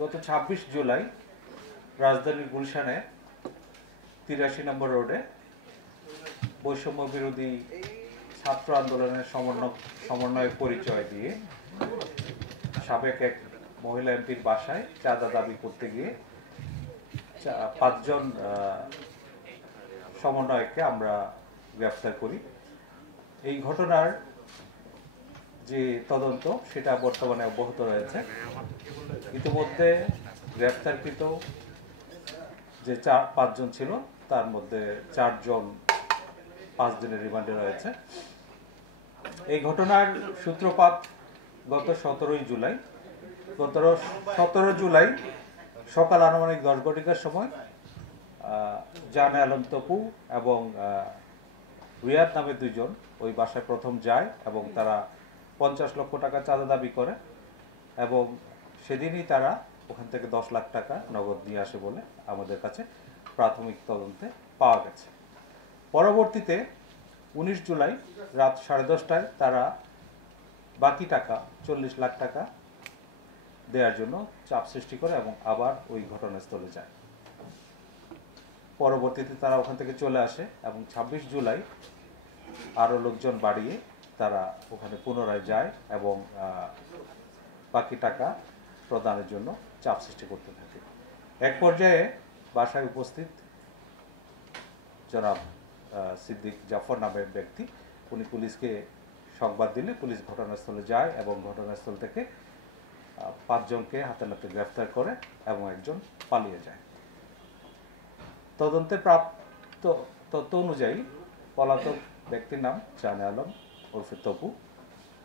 গত ২৬ জুলাই রাজধানীর গুলশানে ৮৩ নম্বর রোডে বৈষম্য বিরোধী ছাত্র আন্দোলনের সমন্বয়ের পরিচয় দিয়ে সাবেক এক মহিলা এমপির বাসায় চাঁদা দাবি করতে গিয়ে ৫ জন সমন্বয়ককে আমরা গ্রেফতার করি। এই ঘটনার যে তদন্ত সেটা বর্তমানে অব্যাহত রয়েছে। ইতিমধ্যে গ্রেফতারকৃত যে ৫ জন ছিল তার মধ্যে ৪ জন ৫ দিনের রিমান্ডে রয়েছে। এই ঘটনার সূত্রপাত গত ১৭ জুলাই সকাল আনুমানিক ১০ ঘটিকার সময় জানে আলম তপু এবং রিয়াদ নামে ২ জন ওই বাসায় প্রথম যায় এবং তারা ৫০ লক্ষ টাকা চাঁদা দাবি করে এবং সেদিনই তারা ওখান থেকে ১০ লাখ টাকা নগদ নিয়ে আসে বলে আমাদের কাছে প্রাথমিক তদন্তে পাওয়া গেছে। পরবর্তীতে ১৯ জুলাই রাত ১০:৩০টায় তারা বাকি টাকা ৪০ লাখ টাকা দেওয়ার জন্য চাপ সৃষ্টি করে এবং আবার ওই ঘটনাস্থলে যায়। পরবর্তীতে তারা ওখান থেকে চলে আসে এবং ২৬ জুলাই আরও লোকজন বাড়িয়ে তারা ওখানে পুনরায় যায় এবং বাকি টাকা প্রদানের জন্য চাপ সৃষ্টি করতে থাকে। এক পর্যায়ে বাসায় উপস্থিত জনাব সিদ্দিক জাফর নামের ব্যক্তি উনি পুলিশকে সংবাদ দিলে পুলিশ ঘটনাস্থলে যায় এবং ঘটনাস্থল থেকে ৫ জনকে হাতে নাতে গ্রেফতার করে এবং একজন পালিয়ে যায়। তদন্তে প্রাপ্ত তথ্য অনুযায়ী পলাতক ব্যক্তির নাম জানে আলম ওরফে তপু,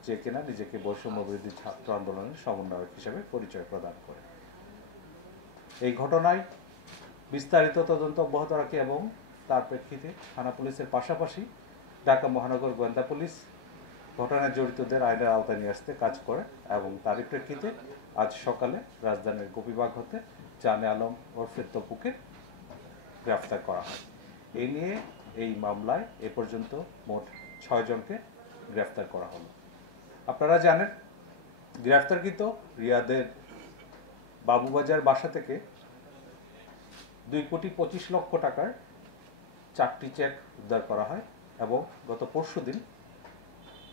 যে কিনা নিজেকে বৈষম্য বিরোধী ছাত্র আন্দোলনের সমন্বয়ক হিসেবে পরিচয় প্রদান করে। এই ঘটনায় বিস্তারিত তদন্ত অব্যাহত রাখে এবং তার প্রেক্ষিতে থানা পুলিশের পাশাপাশি ঢাকা মহানগর গোয়েন্দা পুলিশ ঘটনায় জড়িতদের আইনের আওতায় নিয়ে আসতে কাজ করে এবং তারই প্রেক্ষিতে আজ সকালে রাজধানীর গোপীবাগ হতে জানে আলম ওরফে তপুকে গ্রেফতার করা হয়। এই নিয়ে এই মামলায় এ পর্যন্ত মোট ৬ জনকে গ্রেফতার করা হলো। আপনারা জানেন গ্রেফতারকৃত রিয়াদের বাবুবাজার বাসা থেকে ২,২৫,০০,০০০ টাকার ৪টি চেক উদ্ধার করা হয় এবং গত পরশুদিন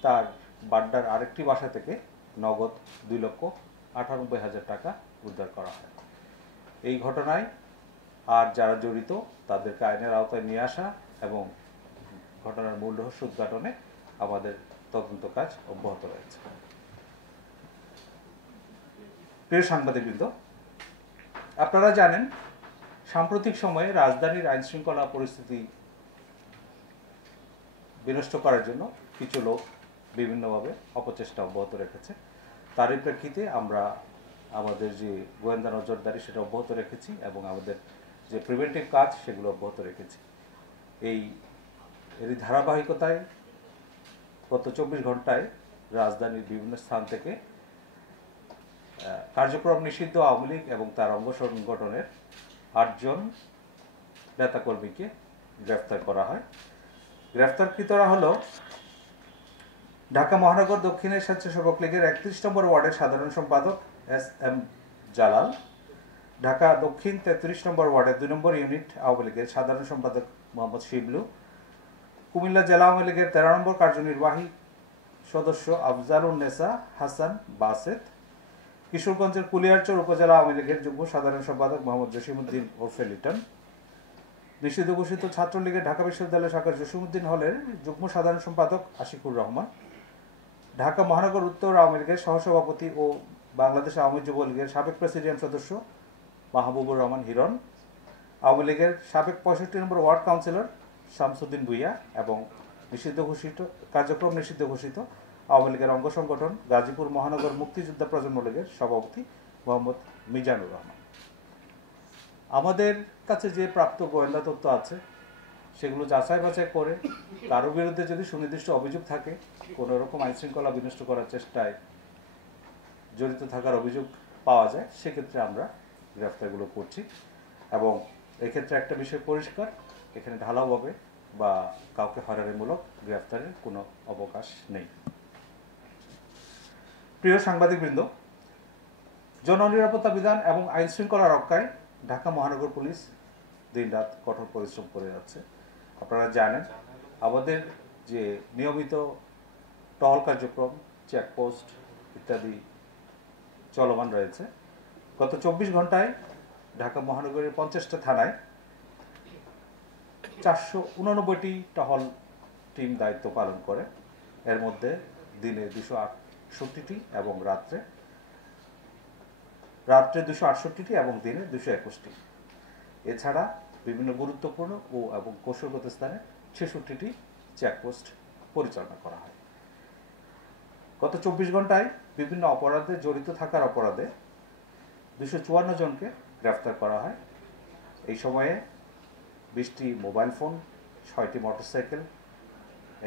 তার বাড্ডার আরেকটি বাসা থেকে নগদ ২,৯৮,০০০ টাকা উদ্ধার করা হয়। এই ঘটনায় আর যারা জড়িত তাদেরকে আইনের আওতায় নিয়ে আসা এবং ঘটনার মূল রহস্য উদ্ঘাটনে আমাদের তদন্ত কাজ অব্যাহত রয়েছে। প্রিয় সাংবাদিকবৃন্দ, আপনারা জানেন সাম্প্রতিক সময়ে রাজধানীর আইন শৃঙ্খলা পরিস্থিতি বিনষ্ট করার জন্য কিছু লোক বিভিন্নভাবে অপচেষ্টা অব্যাহত রেখেছে। তারই প্রেক্ষিতে আমরা আমাদের যে গোয়েন্দা নজরদারি সেটা অব্যাহত রেখেছি এবং আমাদের যে প্রিভেন্টিভ কাজ সেগুলো অব্যাহত রেখেছি। এরই ধারাবাহিকতায় গত ২৪ ঘন্টায় রাজধানীর বিভিন্ন স্থান থেকে কার্যক্রম নিষিদ্ধ আওয়ামী লীগ এবং তার অঙ্গ সংগঠনের ৮ জন নেতাকর্মীকে গ্রেফতার করা হয়। গ্রেফতারকৃতরা হল ঢাকা মহানগর দক্ষিণের স্বেচ্ছাসেবক লীগের ৩১ নম্বর ওয়ার্ডের সাধারণ সম্পাদক SM জালাল, ঢাকা দক্ষিণ ৩৩ নম্বর ওয়ার্ডের ২ নম্বর ইউনিট আওয়ামী লীগের সাধারণ সম্পাদক মোহাম্মদ শিবলু, কুমিল্লা জেলা আওয়ামী লীগের ১৩ নম্বর কার্যনির্বাহী সদস্য আফজালুন্নেসা হাসান বাসেত, কিশোরগঞ্জের কুলিয়ারচর উপজেলা আওয়ামী লীগের যুগ্ম সাধারণ সম্পাদক মোহাম্মদ জসিমউদ্দিন ওরফে লিটন, নিষিদ্ধ ঘোষিত ছাত্রলীগের ঢাকা বিশ্ববিদ্যালয় শাখার জসিমউদ্দিন হলের যুগ্ম সাধারণ সম্পাদক আশিকুর রহমান, ঢাকা মহানগর উত্তর আওয়ামী লীগের সহসভাপতি ও বাংলাদেশ আওয়ামী যুবলীগের সাবেক প্রেসিডিয়াম সদস্য মাহবুবুর রহমান হিরণ, আওয়ামী লীগের সাবেক ৬৫ নম্বর ওয়ার্ড কাউন্সিলর শামসুদ্দিন ভুইয়া এবং কার্যক্রম নিষিদ্ধ ঘোষিত আওয়ামী লীগের অঙ্গ সংগঠন গাজীপুর মহানগর মুক্তিযোদ্ধা প্রজন্ম লীগের সভাপতি মোহাম্মদ মিজানুর রহমান। আমাদের কাছে যে প্রাপ্ত গোয়েন্দা তথ্য আছে সেগুলো যাচাই বাছাই করে কারো বিরুদ্ধে যদি সুনির্দিষ্ট অভিযোগ থাকে, কোনো রকম আইনশৃঙ্খলা বিনষ্ট করার চেষ্টায় জড়িত থাকার অভিযোগ পাওয়া যায়, সেক্ষেত্রে আমরা গ্রেফতারগুলো করছি এবং এক্ষেত্রে একটা বিষয় পরিষ্কার, এখানে ঢালাওভাবে বা কাউকে হয়রানিমূলক গ্রেফতারের কোনো অবকাশ নেই। প্রিয় সাংবাদিকবৃন্দ, জননিরাপত্তা বিধান এবং আইন শৃঙ্খলা রক্ষায় ঢাকা মহানগর পুলিশ দিনরাত কঠোর পরিশ্রম করে যাচ্ছে। আপনারা জানেন আমাদের যে নিয়মিত টহল কার্যক্রম, চেকপোস্ট ইত্যাদি চলমান রয়েছে। গত 24 ঘন্টায় ঢাকা মহানগরের 50টা থানায় 489টি টহল টিম দায়িত্ব পালন করে। এর মধ্যে দিনে 268টি এবং রাত্রে 268টি এবং দিনে 221টি। এছাড়া বিভিন্ন গুরুত্বপূর্ণ এবং কৌশলগত স্থানে 66টি চেকপোস্ট পরিচালনা করা হয়। গত 24 ঘন্টায় বিভিন্ন অপরাধে জড়িত থাকার অপরাধে 254 জনকে গ্রেফতার করা হয়। এই সময়ে 20টি মোবাইল ফোন, 6টি মোটরসাইকেল,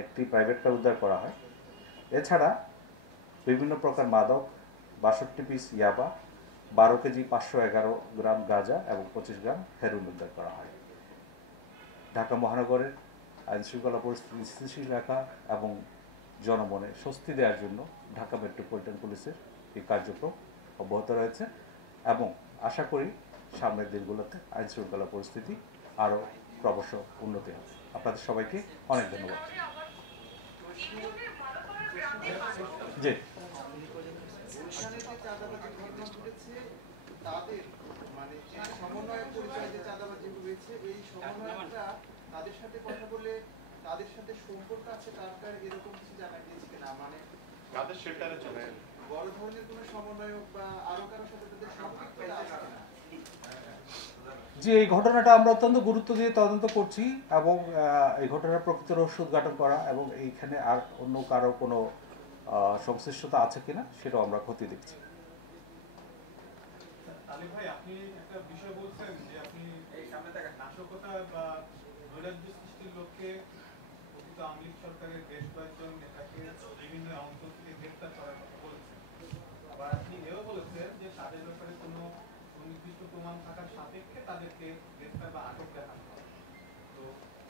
একটি প্রাইভেট কার উদ্ধার করা হয়। এছাড়া বিভিন্ন প্রকার মাদক, 62 পিস ইয়াবা, 12 কেজি 511 গ্রাম গাঁজা এবং 25 গ্রাম হেরোইন উদ্ধার করা হয়। ঢাকা মহানগরের আইন শৃঙ্খলা পরিস্থিতি স্থিতিশীল রাখা এবং জনমনে স্বস্তি দেওয়ার জন্য ঢাকা মেট্রোপলিটন পুলিশের এই কার্যক্রম অব্যাহত রয়েছে এবং আশা করি সামনের দিনগুলোতে আইন শৃঙ্খলা পরিস্থিতি আরও ক্রমশ উন্নতি হবে। আপনাদের সবাইকে অনেক ধন্যবাদ। জি, তাদের মানে যে সমন্বয়ের পরিচয় যে চাঁদাবাজি হয়েছে, এই সমন্বয়করা তাদের সাথে কথা বলে তাদের সাথে সম্পর্ক আছে তার এরকম কিছু জানা গিয়েছে কিনা? মানে তাদের শেল্টারে চলে বড় ধরনের কোনো সমন্বয়ক বা আরো কারোর সাথে তাদের সম্পৃক্ততা আছে কিনা? জি, এই ঘটনাটা আমরা অত্যন্ত গুরুত্ব দিয়ে তদন্ত করছি এবং এই ঘটনার প্রকৃত রহস্য উদ্ঘাটন করা এবং এইখানে আর অন্য কারো কোনো সংশ্লিষ্টতা আছে কিনা সেটাও আমরা খতিয়ে দেখছি। আলী ভাই, আপনি একটা বিষয় বলছেন যে আপনি এই সামনে থেকে নাশকতা বা নৈরাজ্য সৃষ্টির লক্ষ্যে অতীত আওয়ামী লীগ সরকারের বেশ কয়েকজন নেতাকে বিভিন্ন অঞ্চল থেকে গ্রেফতার করার কথা বলেছেন। আবার আপনি এও বলেছেন যে তাদের ব্যাপারে কোনো সুনির্দিষ্ট প্রমাণ থাকার সাপেক্ষে তাদেরকে গ্রেফতার বা আটক দেখানো হয়। তো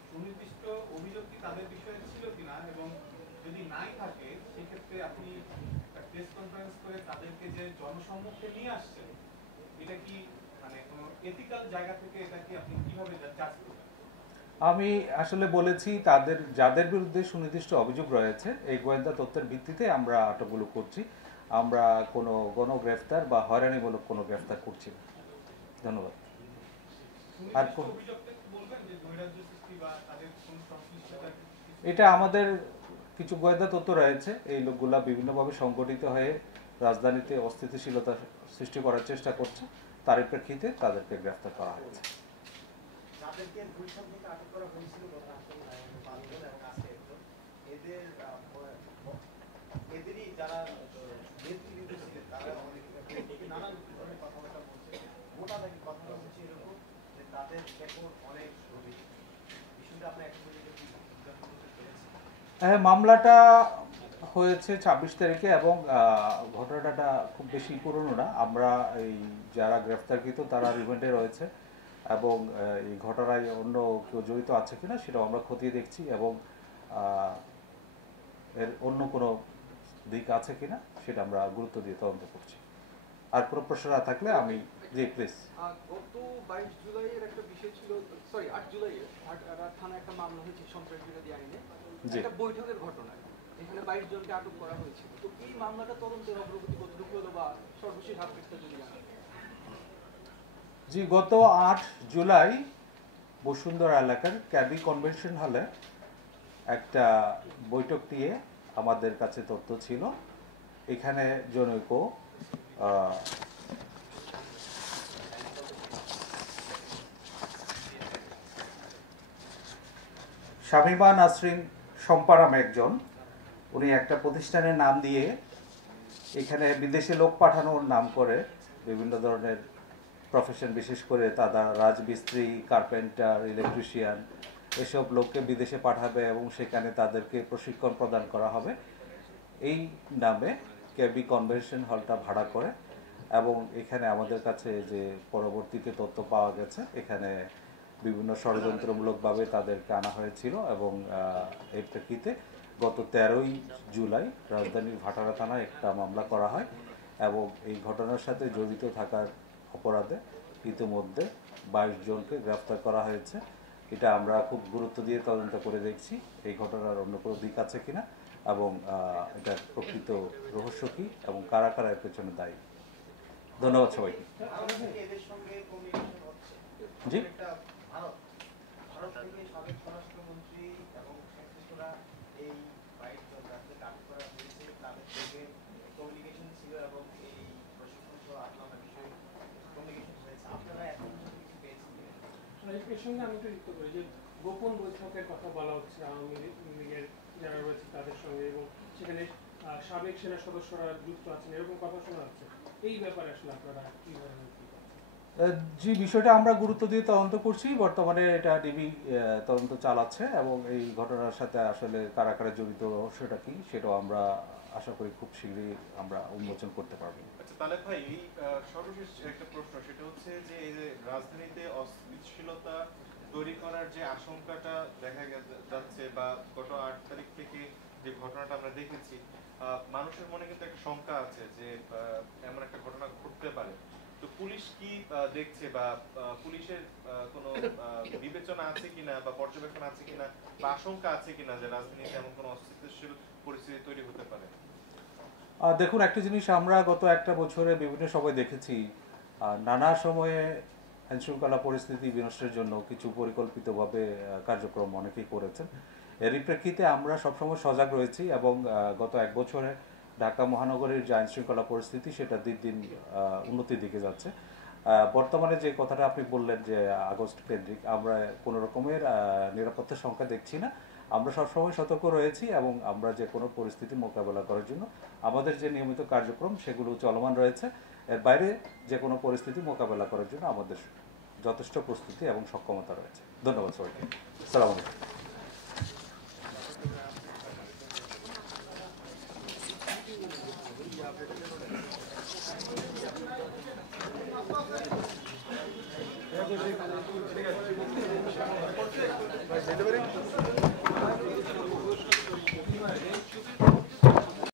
সুনির্দিষ্ট অভিযোগ কি তাদের বিষয়ে ছিল কিনা, এবং যদি নাই থাকে সেক্ষেত্রে আপনি প্রেস কনফারেন্স করে তাদেরকে যে জনসম্মুখে নিয়ে আসছেন, এটা কি মানে কোনো এথিক্যাল জায়গা থেকে এটা কি আপনি কিভাবে জাজ করবেন? আমি আসলে বলেছি যাদের বিরুদ্ধে সুনির্দিষ্ট অভিযোগ রয়েছে এই গোয়েন্দা তথ্যের ভিত্তিতে আমরা আটকগুলো করছি। আমরা কোনো গণগ্রেফতার বা হয়রানিমূলক কোনো গ্রেফতার করছি না। ধন্যবাদ। আর বলবেন যে নৈরাজ্য সৃষ্টি বা তাদের কোনো সংশ্লিষ্টতা? এটা আমাদের কিছু গোয়েন্দা তথ্য রয়েছে, এই লোকগুলা বিভিন্নভাবে সংগঠিত হয়ে রাজধানীতে অস্থিতিশীলতা সৃষ্টি করার চেষ্টা করছে, তার প্রেক্ষিতে তাদেরকে গ্রেফতার করা হয়েছে। যাদেরকে গুলশান থেকে আটক করা হয়েছিল গত 5 জন এবং আজকে একজন, এদেরই যারা নেতৃবৃন্দ ছিলেন তারা অনেকে নানান ধরনের কথাবার্তা বলছে। মোটা দাগে কথাটা হচ্ছে এরকম যে তাদের রেকর্ড অনেক গভীর। বিষয়টা আপনার এখন পর্যন্ত কি উদ্ঘাটন করতে পেরেছেন? হ্যাঁ, মামলাটা হয়েছে 26 তারিখে এবং ঘটনাটা খুব বেশি পুরনো না। আমরা এই যারা গ্রেফতারকৃত তারা রিমান্ডে রয়েছে এবং এই ঘটনায় অন্য কেউ জড়িত আছে কিনা সেটাও আমরা খতিয়ে দেখছি এবং এর অন্য কোনো দিক আছে কিনা সেটা আমরা গুরুত্ব দিয়ে তদন্ত করছি। আর কোনো প্রশ্ন না থাকলে আমি জি প্লিজ। গত 22 জুলাইয়ের একটা বিষয় ছিল, সরি 8 জুলাইয়ের থানায় একটা মামলা হয়েছে সন্ত্রাস বিরোধী আইনে, একটা বৈঠকের ঘটনা। এখানে 22 জনকে আটক করা হয়েছিল। তো এই মামলাটা তদন্তের অগ্রগতি কতটুকু হলো বা সর্বশেষ আপডেটটা যদি জানান। জি, গত 8 জুলাই বসুন্ধরা এলাকার ক্যাবি কনভেনশন হলে একটা বৈঠক নিয়ে আমাদের কাছে তথ্য ছিল। এখানে জনৈক শামিমা নাসরিন শম্পা নামে একজন, উনি একটা প্রতিষ্ঠানের নাম দিয়ে এখানে বিদেশে লোক পাঠানোর নাম করে বিভিন্ন ধরনের প্রফেশন, বিশেষ করে তারা রাজমিস্ত্রি, কার্পেন্টার, ইলেকট্রিশিয়ান এসব লোককে বিদেশে পাঠাবে এবং সেখানে তাদেরকে প্রশিক্ষণ প্রদান করা হবে এই নামে কেবি কনভেনশন হলটা ভাড়া করে। এবং এখানে আমাদের কাছে যে পরবর্তীতে তথ্য পাওয়া গেছে এখানে বিভিন্ন ষড়যন্ত্রমূলকভাবে তাদেরকে আনা হয়েছিল এবং এর প্রেক্ষিতে গত 13ই জুলাই রাজধানীর ভাটারা থানায় একটা মামলা করা হয় এবং এই ঘটনার সাথে জড়িত থাকার অপরাধে ইতিমধ্যে 22 জনকে গ্রেফতার করা হয়েছে। এটা আমরা খুব গুরুত্ব দিয়ে তদন্ত করে দেখছি এই ঘটনার অন্য কোনো দিক আছে কিনা এবং এটার প্রকৃত রহস্য কী এবং কারা কারা এর পেছনে দায়ী। ধন্যবাদ সবাইকে। এদের সঙ্গে কমিউনিকেশন হচ্ছে জি, ভারত থেকে সাবেক স্বরাষ্ট্রমন্ত্রী এবং সংশ্লিষ্টরা এই 22 জন যাদের আটক করা হয়েছে তাদের থেকে কমিউনিকেশন ছিল এবং এই প্রশিক্ষণ সহ আপনারা বিষয়ে কমিউনিকেশন হয়েছে। আপনারা এখন কিছু পেয়েছেন কিনা? এর সঙ্গে আমি একটু যুক্ত করি যে গোপন বৈঠকের কথা বলা হচ্ছে আওয়ামী লীগের যারা রয়েছে তাদের সঙ্গে, এবং সেখানে সাবেক সেনা সদস্যরা যুক্ত আছেন এরকম কথা শোনা যাচ্ছে। এই ব্যাপারে আসলে আপনারা কীভাবে যে বিষয়টা আমরা গুরুত্ব দিয়ে তদন্ত করছি, বর্তমানে এটা ডিবি তদন্ত চালাচ্ছে এবং এই ঘটনার সাথে আসলে কারা কারা জড়িত রহস্যটা কি সেটাও আমরা আশা করি খুব শীঘ্রই আমরা উন্মোচন করতে পারবো। আচ্ছা তালেব ভাই, এই সর্বশেষ একটা প্রশ্ন, সেটা হচ্ছে যে এই যে রাজধানীতে অস্থিতিশীলতা তৈরি করার যে আশঙ্কাটা দেখা যাচ্ছে বা গত 8 তারিখ থেকে যে ঘটনাটা আমরা দেখেছি, মানুষের মনে কিন্তু একটা শঙ্কা আছে যে এমন একটা ঘটনা ঘটতে পারে। তো পুলিশ কি দেখছে বা পুলিশের কোনো বিবেচনা আছে কিনা বা পর্যবেক্ষণ আছে কিনা বা আশঙ্কা আছে কিনা যে রাজধানীতে এমন কোনো অস্থিতিশীল পরিস্থিতি তৈরি হতে পারে? দেখুন, একটা জিনিস আমরা গত একটা বছরে বিভিন্ন সময় দেখেছি, নানা সময়ে আইনশৃঙ্খলা পরিস্থিতি বিনষ্টের জন্য কিছু পরিকল্পিতভাবে কার্যক্রম অনেকেই করেছেন। এরই প্রেক্ষিতে আমরা সবসময় সজাগ রয়েছি এবং গত এক বছরে ঢাকা মহানগরীর যে আইনশৃঙ্খলা পরিস্থিতি সেটা দিন দিন উন্নতির দিকে যাচ্ছে। বর্তমানে যে কথাটা আপনি বললেন যে আগস্ট কেন্দ্রিক, আমরা কোনো রকমের নিরাপত্তার সংখ্যা দেখছি না। আমরা সবসময় সতর্ক রয়েছি এবং আমরা যে কোনো পরিস্থিতি মোকাবেলা করার জন্য আমাদের যে নিয়মিত কার্যক্রম সেগুলো চলমান রয়েছে। এর বাইরে যে কোনো পরিস্থিতি মোকাবেলা করার জন্য আমাদের যথেষ্ট প্রস্তুতি এবং সক্ষমতা রয়েছে। ধন্যবাদ সবাইকে। আসসালামু আলাইকুম। যেতে পারি?